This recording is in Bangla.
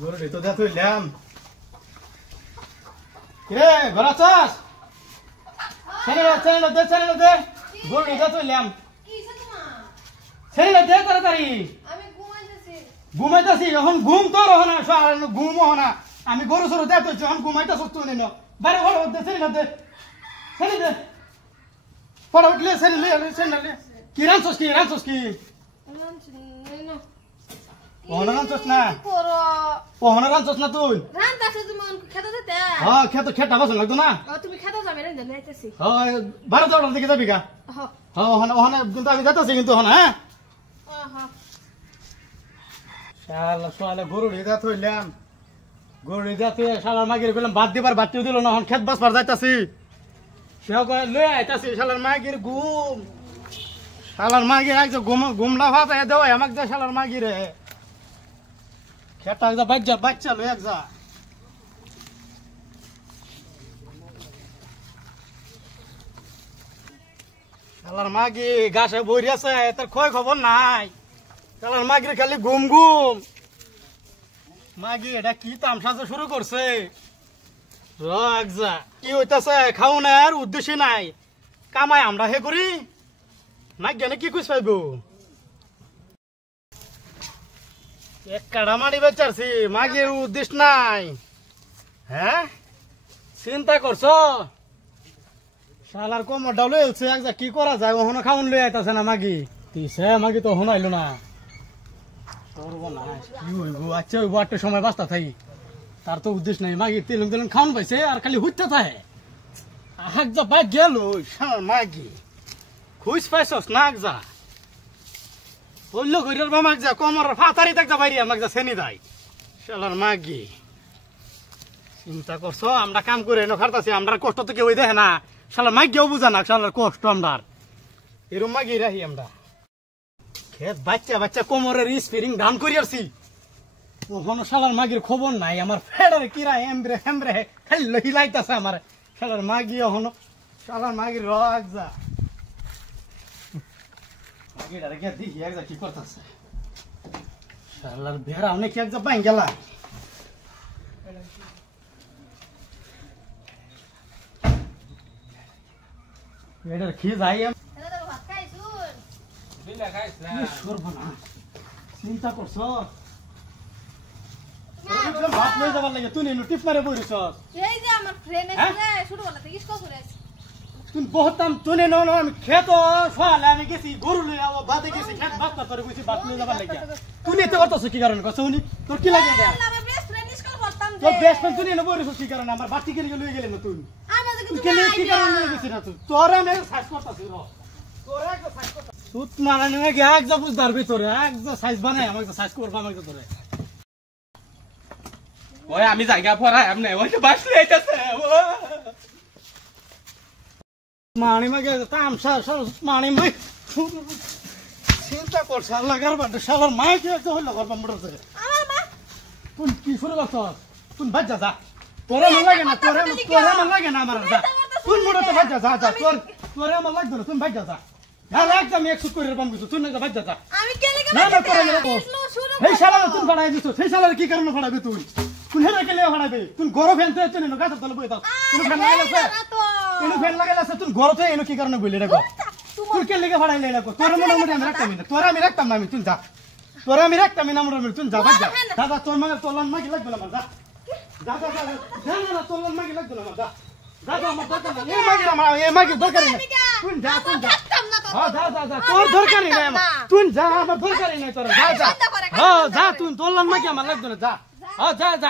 গরুটি তো দে তুইলাম কিরে ঘর আছস ছেড়ে দে গরুটি দে তুইলাম ছেড়ে দে তাড়াতাড়ি ঘুমাইতেছি এখন ঘুম তোর হনা ঘুম হনা আমি গরু সরু দে তুই এখন ঘুমাইতেছ তুই নিন বাইরে ঘর দে ছেড়ে দে পড়া উঠলে ছেড়ে কি রাঁধছস কি ওহনা রাঁধছস না ওহনা রাঁধছস না তুই হ্যাঁ খেতে বাসন লাগতো না হ্যাঁ 12টার দিকে যাবি গা হ্যাঁ ওহনা কিন্তু আমি যাইতেছি কিন্তু হ্যাঁ শালা গরু রেজা থইলাম গরু রেজা তুই শালার মাগির কইলাম বাদ দিবার বাটিও দিল না এখন খেত বাসবার যাইতাছি সেও কয় লই আইতাছি শালার মাগির ঘুম শালার মাগির একদম ঘুমলা ভাত দেওয়া আমাকে দে শালার মাগিরে খেতা একদম বাচ্চা লই এক যা শালার মাগি গাছে বইরি আছে তার খয় খবর নাই শালার মাগির খালি ঘুম মাগি এটা কি তামসা শুরু করছে কি হইতাছে খাওয়ানোর উদ্দেশ্য নাই কামাই আমরা হে করি মাগি কি খুঁজ পাইব এক কাড়া মারি বেচারছি মাগির উদ্দেশ্য নাই হ্যাঁ চিন্তা করছ শালার কোমর ডাউলে এক কি করা যায় ওখানে খাওয়ান লই আইতাছে না মাগি তিসে মাগি তো শোনাইলো না কি হইব আচ্ছা হইব একটা সময় বাঁচতা থাকি তার তো উদ্দেশ্য নাই মাগি তেল খাওয়ান পাইছে আর খালি হুইতে থাকে যা বাই গেল শালার মাগি খুঁজ পাইছস না যা বললো ঘরের বামাক যা কমর ফাতারি থাকতে বাইরে আমাকে যা শ্রেণী দেয় শালার মাগি চিন্তা করছো আমরা কাম করে এনে খারতাছি আমরা কষ্ট তো কেউ দেখে না শালার মাগিও বুঝা না শালার কষ্ট আমরা এরম মাগি রাহি আমরা খেত বাচ্চা কোমরের স্পিরিং ধান করি আসছি ওখানে শালার মাগির খবর নাই আমার ফেডারে কিরা হেমরে খালি লহিলাইতাছে আমার শালার মাগি ওখানে শালার মাগির রাগ যা মাগিটারে গিয়ে দেখি একজা কি করতেছে শালার বেড়া অনেক একজা পাই গেলা এটার কি যাই চিন্তা করছ ভাত লই যাবার লাগে তুই টিপ মারে বইছ তুই বহুতাম তুই আমি খেত সোয়ালে আমি গেছি গরু লই বাদে গেছি খেত ভাত করে গেছি ভাত লই যাবার লাগে তুই এতে করতেছ কি কারণে কছ উনি তোর কি লাগে তোর বেস্ট ফ্রেন্ড তুই এনে বইছ কি কারণে আমার বাতি গেলে লই গেলি না তুই কি কারণে লই গেছিস না তুই তোর আমি সাইজ করতেছি তোর একটা সাইজ করতেছি সুত মারানি নাকি এক যা বুঝদার ভিতরে এক যা সাইজ বানাই আমাকে সাইজ করবা আমাকে তোরে ওই আমি জায়গা পড়া এমনি ওই তো বাসলে আইতাছে মানি মাগে তামসা মানি মাই চিন্তা করছ লাগার বাদ শালার মাই কি একটা হইল করবা মরছে আমার মা তুই কি শুরু করছ তুই বাজ যা তোরে মন লাগে না তোরে মন লাগে না আমার যা তুই মোড়তে বাজ যা তোরে মন লাগবে না তুই বাজ যা না একদম একশো করে বাম কিছু তুই না বাজ যা আমি কেলে না না করে এই শালা তুই বাড়াই দিছ সেই শালার কি কারণে বাড়াবে তুই তুই হেরে কেলে বাড়াবে তুই গরম ফ্যান তো তুই না গাছ তলে বই দাও তুই ফ্যান লাগাইছে তুই ফ্যান লাগাইছে তুই গরম তো এনো কি কারণে বইলে রে গো তুই কেলে লেগে বাড়াইলে রে গো তোর মনে মনে আমি রাখতাম না তোরা আমি রাখতাম না আমি তুই যা তোরা আমি রাখতাম না মনে মনে তুই যা বাজ যা দাদা তোর মানে তোলন মাগি লাগবে না যা দাদা না তোলন মাগি লাগবে না যা দাদা আমার দরকার না এই মাগি দরকার না তুই যা হ্যাঁ যা তোর দরকার নাই তুই যা আমার দরকার নাই তোর যা হ্যাঁ যা তুই তোলন মাগি আমার লাগবে না যা হ্যাঁ যা